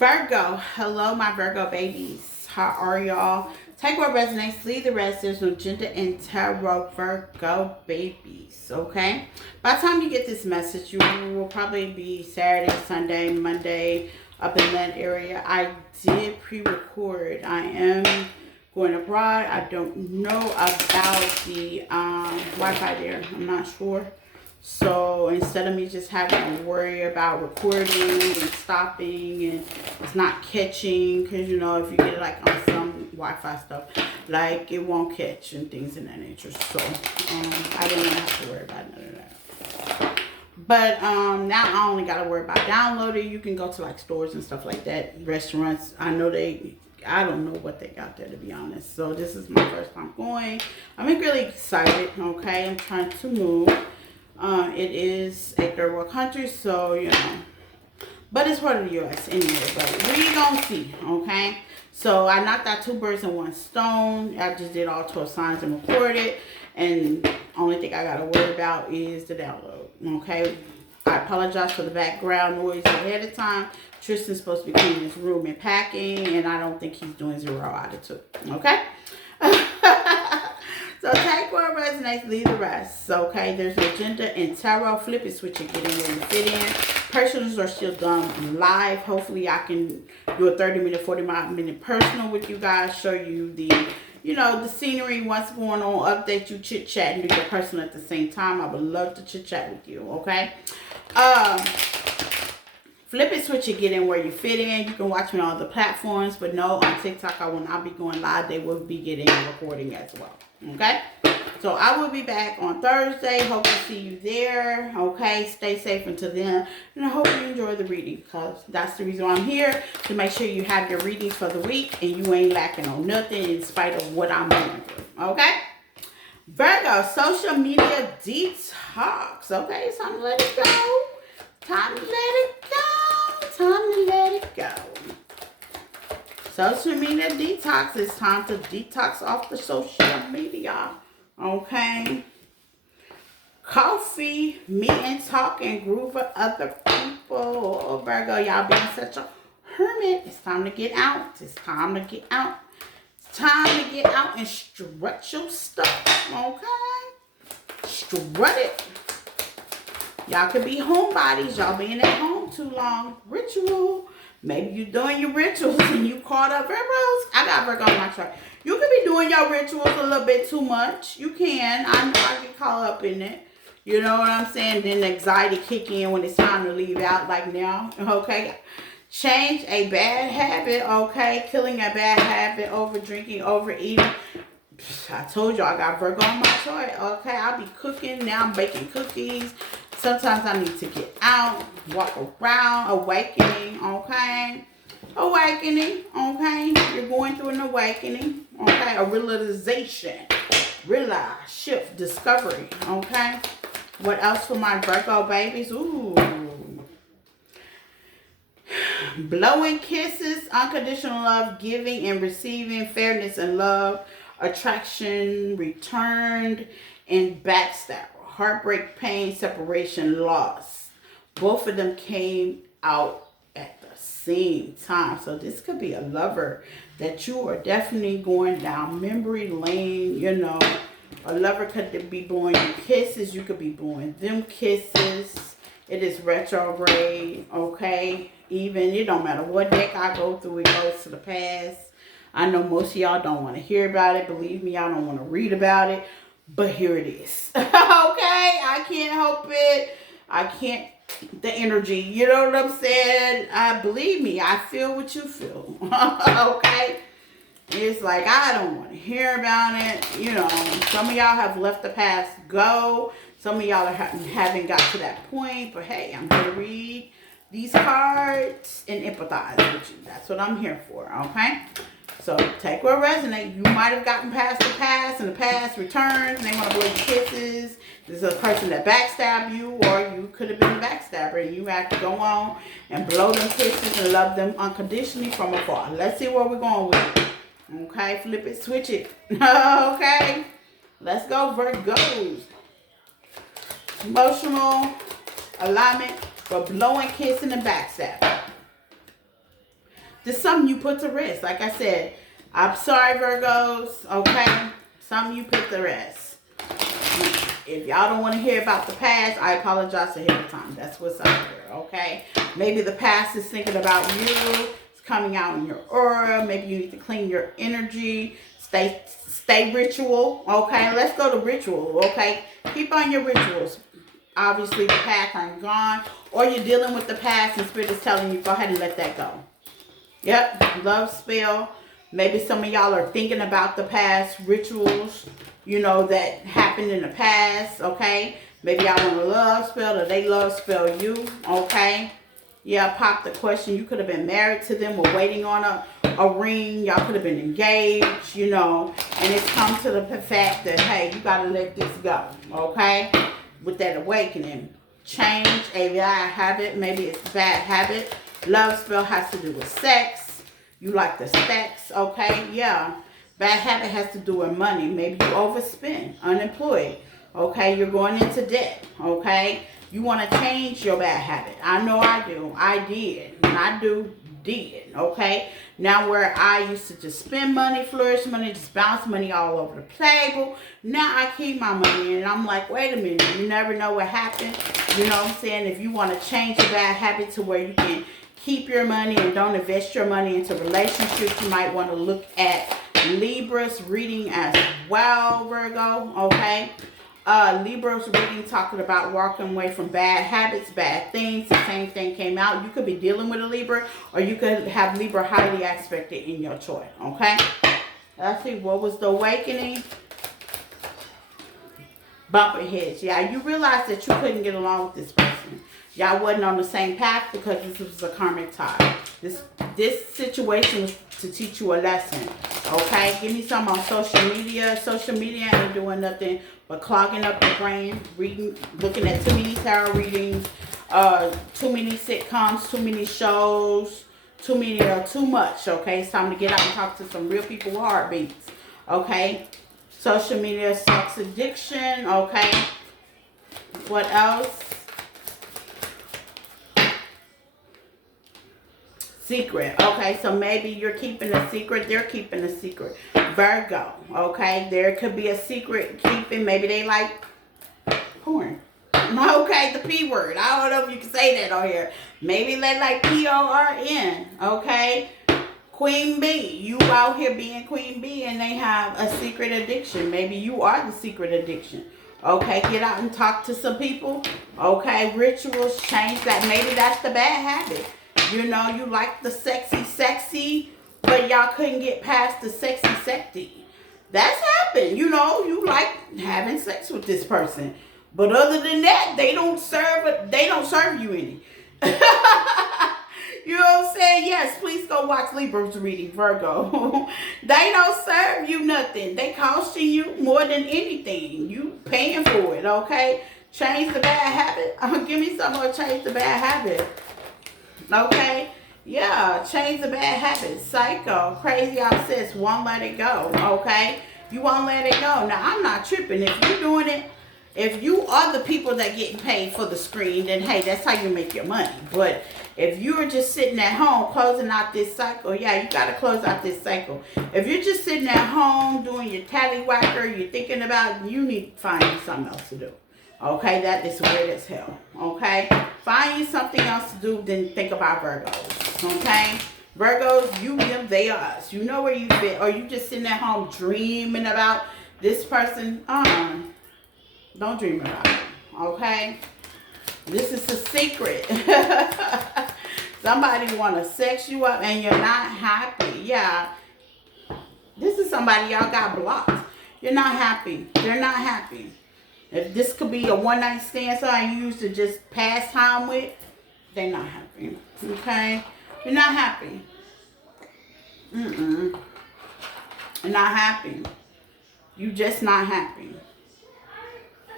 Virgo, hello, my Virgo babies. How are y'all? Take what resonates, leave the rest. There's no gender in tarot, Virgo babies. Okay. By the time you get this message, you will probably be Saturday, Sunday, Monday, up in that area. I did pre-record. I am going abroad. I don't know about the Wi-Fi there. I'm not sure. So instead of me just having to worry about recording and stopping and it's not catching, because if you get it like on some Wi-Fi stuff, like it won't catch and things in that nature. So I didn't want to have to worry about none of that. But now I only got to worry about downloading. You can go to like stores and stuff like that, restaurants. I don't know what they got there, to be honest. So this is my first time going. I'm really excited. Okay, I'm trying to move. It is a third world country, so but it's part of the U.S. anyway. But we gonna see, okay? So I knocked out two birds in one stone. I just did all 12 signs and recorded, and only thing I gotta worry about is the download. Okay, I apologize for the background noise ahead of time. Tristan's supposed to be cleaning his room and packing, and I don't think he's doing 0 out of 2. Okay. So take what resonates, leave the rest. Okay, there's no gender in tarot. Flip it, switch it, get in where you fit in. Personals are still done live. Hopefully I can do a 30-minute, 40-minute personal with you guys. Show you the scenery, what's going on, update you, chit chat, and do your personal at the same time. I would love to chit chat with you, okay? Flip it, switch it, get in where you fit in. You can watch me on other platforms, but no, on TikTok I will not be going live. They will be getting a recording as well. Okay? So I will be back on Thursday. Hope to see you there. Okay? Stay safe until then. And I hope you enjoy the reading, because that's the reason why I'm here, to make sure you have your readings for the week and you ain't lacking on nothing in spite of what I'm going through. Okay? Virgo, social media detox. Okay? It's time to let it go. Time to let it go. Time to let it go. Social media detox. It's time to detox off the social media. Okay. Coffee, meet and talk and groove with other people. Oh, Virgo, y'all being such a hermit. It's time to get out. It's time to get out. It's time to get out and stretch your stuff. Okay. Strut it. Y'all could be homebodies. Y'all being at home too long. Ritual. Maybe you're doing your rituals and you caught up. Virgos, I got Virgo on my chart. You could be doing your rituals a little bit too much. You can. I know I get caught up in it. You know what I'm saying? Then the anxiety kick in when it's time to leave out, like now. Okay. Change a bad habit. Okay. Killing a bad habit. Over drinking, overeating. I told you I got Virgo on my chart. Okay. I'll be cooking. Now I'm baking cookies. Sometimes I need to get out, walk around, awakening, okay? Awakening, okay? You're going through an awakening, okay? A realization, realize, shift, discovery, okay? What else for my Virgo babies? Ooh. Blowing kisses, unconditional love, giving and receiving, fairness and love, attraction, returned, and backstab. Heartbreak, pain, separation, loss. Both of them came out at the same time. So this could be a lover that you are definitely going down memory lane. A lover could be blowing you kisses. You could be blowing them kisses. It is retrograde, okay? Even, it don't matter what deck I go through, it goes to the past. I know most of y'all don't want to hear about it. Believe me, I don't want to read about it. But here it is. Okay? I can't help it. I can't. The energy. You know what I'm saying? Believe me, I feel what you feel. Okay? It's like, I don't want to hear about it. Some of y'all have let the past go. Some of y'all haven't got to that point. But hey, I'm going to read these cards and empathize with you. That's what I'm here for. Okay? So take what resonates. You might have gotten past the past, and the past returns, and they want to blow you kisses. This is a person that backstabbed you, or you could have been the backstabber, and you have to go on and blow them kisses and love them unconditionally from afar. Let's see where we're going with it. Okay, flip it, switch it. Okay, let's go, Virgos. Emotional alignment for blowing, kissing, and backstabbing. This is something you put to rest. Like I said, I'm sorry, Virgos, okay? Something you put to rest. If y'all don't want to hear about the past, I apologize ahead of time. That's what's out there, okay? Maybe the past is thinking about you. It's coming out in your aura. Maybe you need to clean your energy. Stay ritual, okay? Let's go to ritual, okay? Keep on your rituals. Obviously, the past ain't gone. Or you're dealing with the past and Spirit is telling you, go ahead and let that go. Yep, love spell. Maybe some of y'all are thinking about the past rituals, you know, that happened in the past, okay? Maybe y'all want a love spell or they love spell you, okay? Yeah, pop the question. You could have been married to them or waiting on a ring. Y'all could have been engaged, you know. And it's come to the fact that, hey, you got to let this go, okay? With that awakening. Change a bad habit. Maybe it's a bad habit. Love spell has to do with sex. You like the sex, okay? Yeah. Bad habit has to do with money. Maybe you overspend, unemployed, okay? You're going into debt, okay? You want to change your bad habit. I know I do. I did. And I did, okay? Now where I used to just spend money, flourish money, just bounce money all over the table. Now I keep my money and I'm like, wait a minute. You never know what happened. You know what I'm saying? If you want to change your bad habit to where you can keep your money and don't invest your money into relationships, you might want to look at Libra's reading as well, Virgo, okay? Libra's reading talking about walking away from bad habits, bad things. The same thing came out. You could be dealing with a Libra or you could have Libra highly aspected in your chart, okay? Let's see, what was the awakening? Bumping heads. Yeah, you realize that you couldn't get along with this person. Y'all wasn't on the same path because this was a karmic tie. This situation was to teach you a lesson. Okay? Give me some on social media. Social media ain't doing nothing but clogging up your brain, reading, looking at too many tarot readings, too many sitcoms, too many shows, too much. Okay? It's time to get out and talk to some real people with heartbeats. Okay? Social media, sex addiction. Okay? What else? Secret. Okay, so maybe you're keeping a secret. They're keeping a secret. Virgo. Okay, there could be a secret keeping. Maybe they like porn. Okay, the P word. I don't know if you can say that on here. Maybe they like PORN. Okay, Queen Bee. You out here being Queen Bee and they have a secret addiction. Maybe you are the secret addiction. Okay, get out and talk to some people. Okay, rituals, change that. Maybe that's the bad habit. You know, you like the sexy, but y'all couldn't get past the sexy. That's happened. You know, you like having sex with this person. But other than that, they don't serve you any. You know what I'm saying? Yes, please go watch Libra's reading, Virgo. They don't serve you nothing. They costing you more than anything. You paying for it, okay? Change the bad habit. Give me some more change the bad habit. Okay? Yeah, change the bad habits. Psycho, crazy, obsessed, won't let it go. Okay? You won't let it go. Now, I'm not tripping. If you're doing it, if you are the people that getting paid for the screen, then hey, that's how you make your money. But if you're just sitting at home closing out this cycle, yeah, you got to close out this cycle. If you're just sitting at home doing your tallywhacker, you're thinking about, you need to find you something else to do. Okay, that is weird as hell. Okay, find you something else to do than think about Virgos. Okay, Virgos, you, them, they are us. You know where you fit, or you just sitting at home dreaming about this person. Don't dream about it. Okay, this is a secret. Somebody want to sex you up and you're not happy. Yeah, this is somebody y'all got blocked. You're not happy. They're not happy. If this could be a one-night stand, something you used to just pass time with, they're not happy. Okay? You're not happy. You're not happy. You just not happy.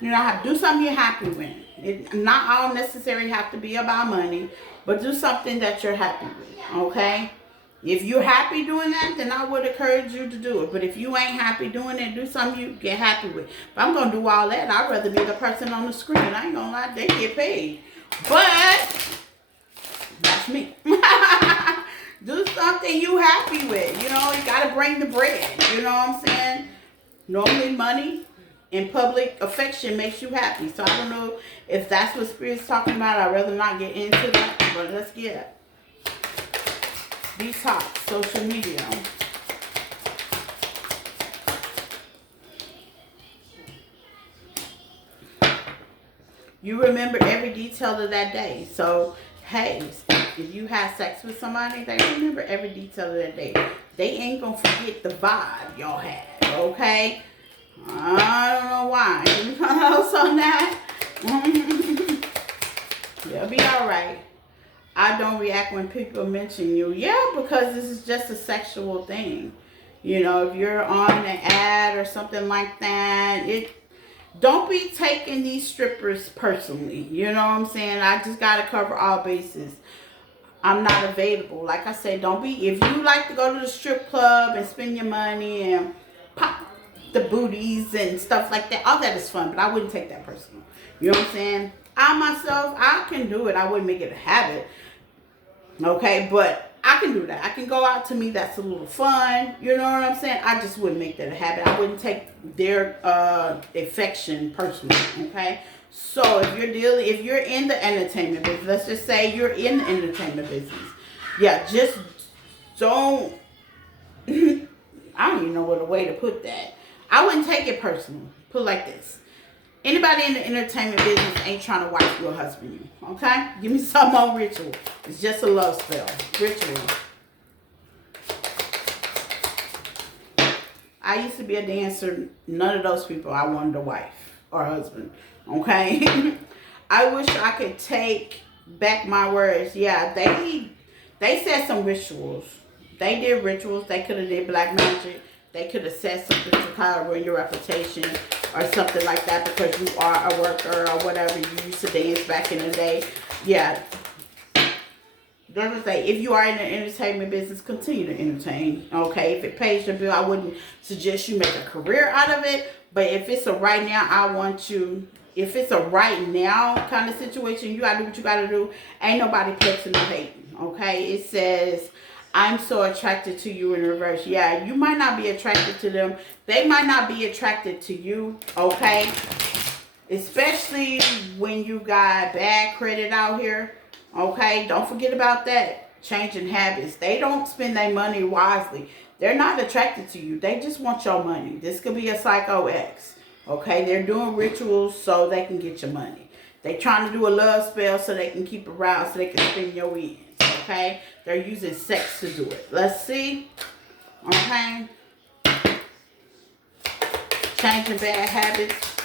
You're not happy. Do something you're happy with. It not all necessarily have to be about money, but do something that you're happy with. Okay? If you're happy doing that, then I would encourage you to do it. But if you ain't happy doing it, do something you get happy with. If I'm going to do all that, I'd rather be the person on the screen. I ain't going to lie, they get paid. But that's me. Do something something you happy with. You know, you gotta bring the bread. You know what I'm saying? Normally money and public affection makes you happy. So I don't know if that's what Spirit's talking about. I'd rather not get into that. But let's get detox social media. You remember every detail of that day. So, hey, if you had sex with somebody, they remember every detail of that day. They ain't gonna forget the vibe y'all had, okay? I don't know why. Anything else on that? They'll be alright. I don't react when people mention you. Yeah, because this is just a sexual thing. You know, if you're on an ad or something like that, don't be taking these strippers personally. You know what I'm saying? I just got to cover all bases. I'm not available. Like I said, don't be, if you like to go to the strip club and spend your money and pop the booties and stuff like that, all that is fun, but I wouldn't take that personal. You know what I'm saying? I myself, I can do it. I wouldn't make it a habit. Okay, but I can do that. I can go out. To me, that's a little fun. You know what I'm saying? I just wouldn't make that a habit. I wouldn't take their affection personally. Okay, so if you're in the entertainment business, let's just say you're in the entertainment business. Yeah, just don't. I don't even know what a way to put that. I wouldn't take it personal. Put it like this. Anybody in the entertainment business ain't trying to wife your husband you. Okay? Give me some more ritual. It's just a love spell. Ritual. I used to be a dancer. None of those people I wanted a wife or husband. Okay? I wish I could take back my words. Yeah, they said some rituals. They did rituals. They could have did black magic. They could have said something to kind of ruin your reputation or something like that because you are a worker or whatever. You used to dance back in the day. Yeah. Don't say, if you are in the entertainment business, continue to entertain. Okay. If it pays your bill, I wouldn't suggest you make a career out of it. But if it's a right now, I want you. If it's a right now kind of situation, you got to do what you got to do. Ain't nobody flexing or hating. Okay. It says, I'm so attracted to you in reverse. Yeah, you might not be attracted to them. They might not be attracted to you, okay? Especially when you got bad credit out here, okay? Don't forget about that. Changing habits. They don't spend their money wisely. They're not attracted to you. They just want your money. This could be a psycho ex, okay? They're doing rituals so they can get your money. They trying to do a love spell so they can keep around so they can spend your ends. Okay, they're using sex to do it. Let's see. Okay, changing bad habits.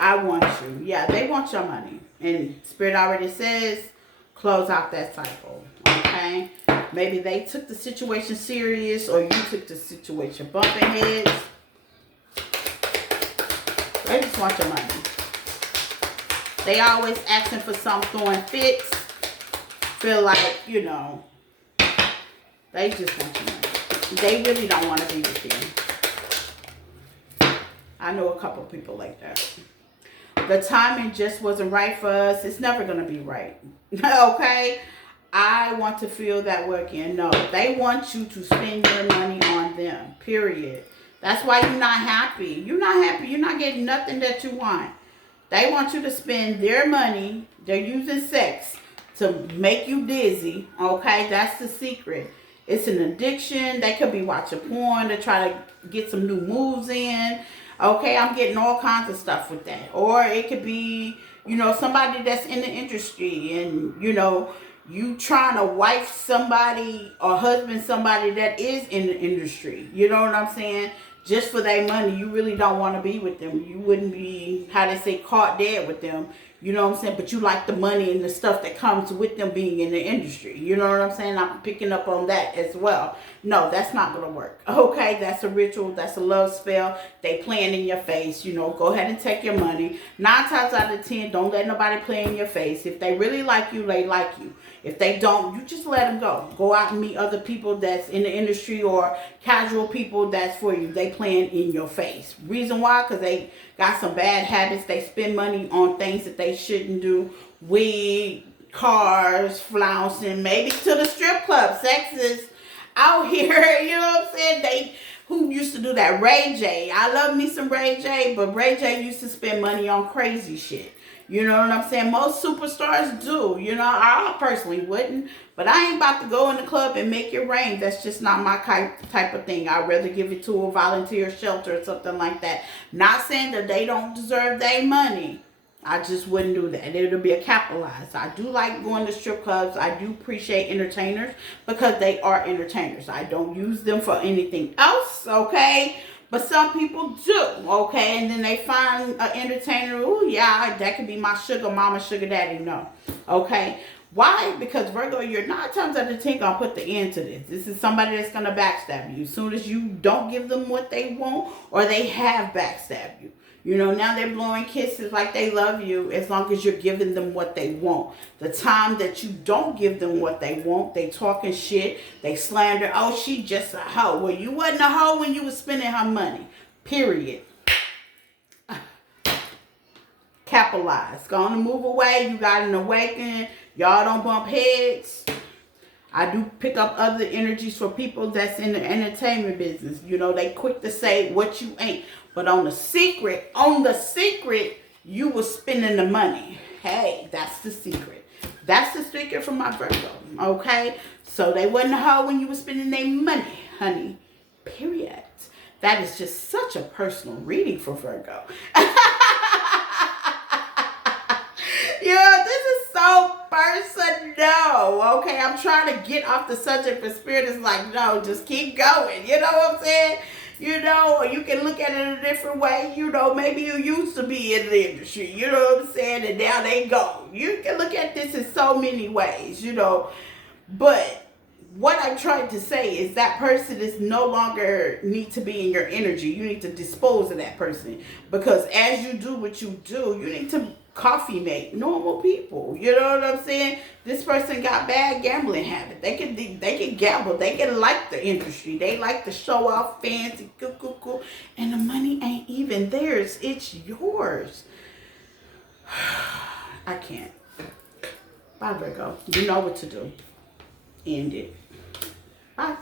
I want you. Yeah, they want your money. And Spirit already says, close out that cycle. Okay, maybe they took the situation serious or you took the situation bumping heads. They just want your money. They always asking for some throwing fits. Feel like, you know, they just want your money. They really don't want to be with you. I know a couple people like that. The timing just wasn't right for us. It's never going to be right. Okay? I want to feel that way again. No, they want you to spend your money on them. Period. That's why you're not happy. You're not happy. You're not getting nothing that you want. They want you to spend their money. They're using sex to make you dizzy. Okay, that's the secret. It's an addiction. They could be watching porn to try to get some new moves in. Okay, I'm getting all kinds of stuff with that. Or it could be, you know, somebody that's in the industry and, you know, you trying to wife somebody or husband somebody that is in the industry. You know what I'm saying? Just for their money, you really don't want to be with them. You wouldn't be, how they say, caught dead with them. You know what I'm saying? But you like the money and the stuff that comes with them being in the industry. You know what I'm saying? I'm picking up on that as well. No, that's not going to work. Okay, that's a ritual. That's a love spell. They playing in your face. You know, go ahead and take your money. 9 times out of 10, don't let nobody play in your face. If they really like you, they like you. If they don't, you just let them go. Go out and meet other people that's in the industry or casual people that's for you. They playing in your face. Reason why? Because they got some bad habits. They spend money on things that they shouldn't do. Weed, cars, flouncing, maybe to the strip club. Sex is out here, you know what I'm saying? Who used to do that? Ray J. I love me some Ray J, but Ray J used to spend money on crazy shit. You know what I'm saying? Most superstars do. You know, I personally wouldn't, but I ain't about to go in the club and make it rain. That's just not my type of thing. I'd rather give it to a volunteer shelter or something like that. Not saying that they don't deserve their money. I just wouldn't do that. It'll be a capitalized. I do like going to strip clubs. I do appreciate entertainers because they are entertainers. I don't use them for anything else, okay? But some people do, okay? And then they find an entertainer, oh yeah, that could be my sugar mama, sugar daddy. No, okay? Why? Because Virgo, you're 9 times out of 10 gonna put the end to this. This is somebody that's gonna backstab you as soon as you don't give them what they want or they have backstabbed you. You know, now they're blowing kisses like they love you as long as you're giving them what they want. The time that you don't give them what they want, they talking shit, they slander, oh, she just a hoe. Well, you wasn't a hoe when you was spending her money. Period. Capitalize. Gonna move away. You got an awakening. Y'all don't bump heads. I do pick up other energies for people that's in the entertainment business. You know, they quick to say what you ain't. But on the secret, you was spending the money. Hey, that's the secret. That's the secret from my Virgo. Okay? So they wasn't a hoe when you was spending their money, honey. Period. That is just such a personal reading for Virgo. Yeah, this is so personal. Okay, I'm trying to get off the subject, but Spirit is like, no, just keep going. You know what I'm saying? You know, or you can look at it a different way. You know, maybe you used to be in the industry. You know what I'm saying? And now they go. You can look at this in so many ways, you know. But what I'm trying to say is that person is no longer need to be in your energy. You need to dispose of that person. Because as you do what you do, you need to coffee mate normal people. You know what I'm saying? This person got bad gambling habit. They can gamble. They can like the industry. They like to show off fancy, cool. And the money ain't even theirs. It's yours. I can't. Bye, Virgo. You know what to do. End it. Bye.